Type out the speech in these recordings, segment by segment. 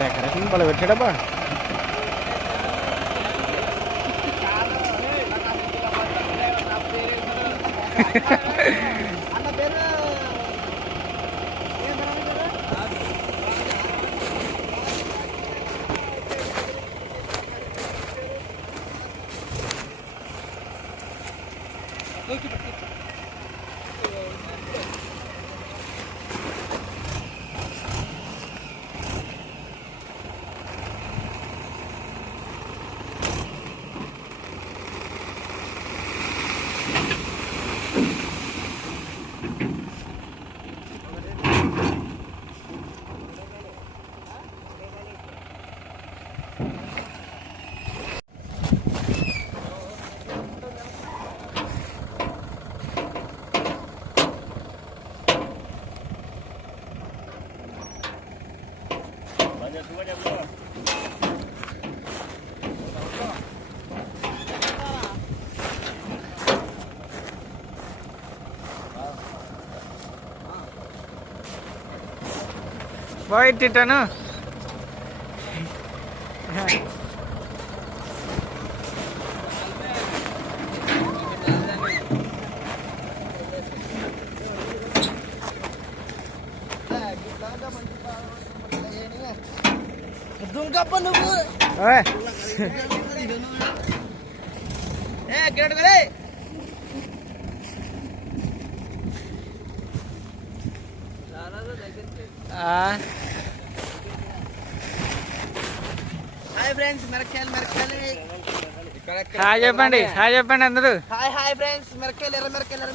Decoration బల పెట్టాడబ్బా. White ఇటాను దుంగప్ప నువ్వు hi friends మిరకాయలు hi చెప్పండి, హాయ్ చెప్పండి అందరూ. హాయ్ ఫ్రెండ్స్ మిరకాయలు ఎర్ర మిరకాయలు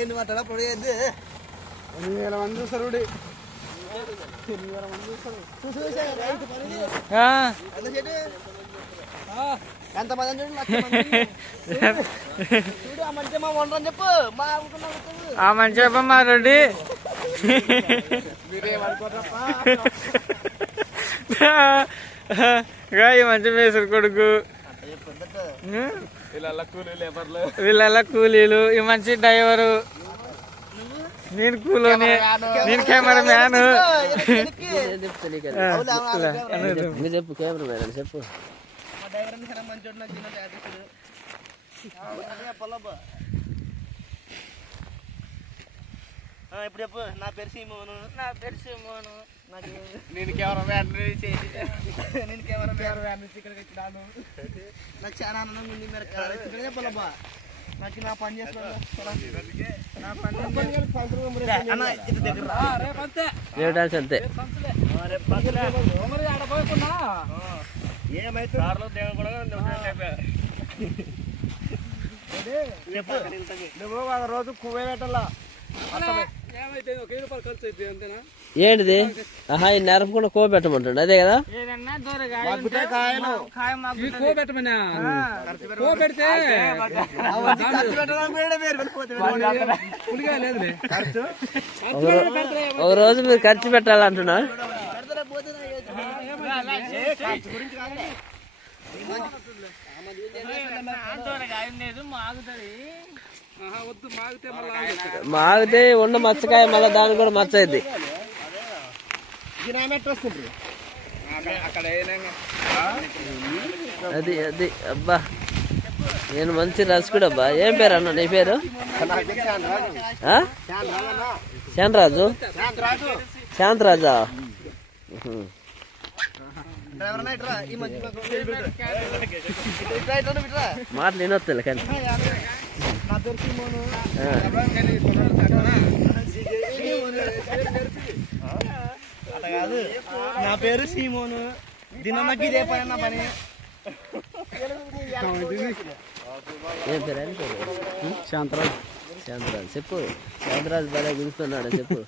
ఎన్ని మాట్లాడా పొడిగేది 8,000 మంది చూస్తారు. ఎంతమంది చూడు ఆ మంచి మా వండని చెప్పు ఆ మంచి చెప్పమ్మా రెడ్డి. ఈ మంచి మేసరు కొడుకు, వీళ్ళ కూలీలు, ఈ మంచి డ్రైవరు, నేను కూలోని, నేను కెమెరా మ్యాన్. చెప్పు కెమెరా మ్యాన్ చెప్పు. ఇప్పుడు చెప్పు. నా పేరు సీమోను. నేను కెమెరా మ్యాన్ నాకు చాలా ఆనందంగా ఉంది. మీరు చెప్పాలబ్బా, నాకు నా పని చేస్తున్నాను. రోజు కువే పెట్టాలా ఏంటిది? ఆహా ఈ నెరపకుండా కో పెట్టమంటాడు, అదే కదా. ఒక రోజు మీరు ఖర్చు పెట్టాలంటున్నా. మాగితే ఉన్న మచ్చకాయ మళ్ళీ దానికి కూడా మచ్చ అయింది. అది అది అబ్బా, నేను మంచి రసికుడు అబ్బా. ఏం పేరు అన్న నీ పేరు? శాంతరాజు. శాంతరాజా? మాటలు వినొత్తులే కానీ. నా పేరు సీమోను. దినమ్మకి ఇదే పని నా పని. ఏం పేరు? శాంతరాజు. శాంతరాజు చెప్పు. శాంతరాజు బాగా పిలుస్తున్నాడు చెప్పు.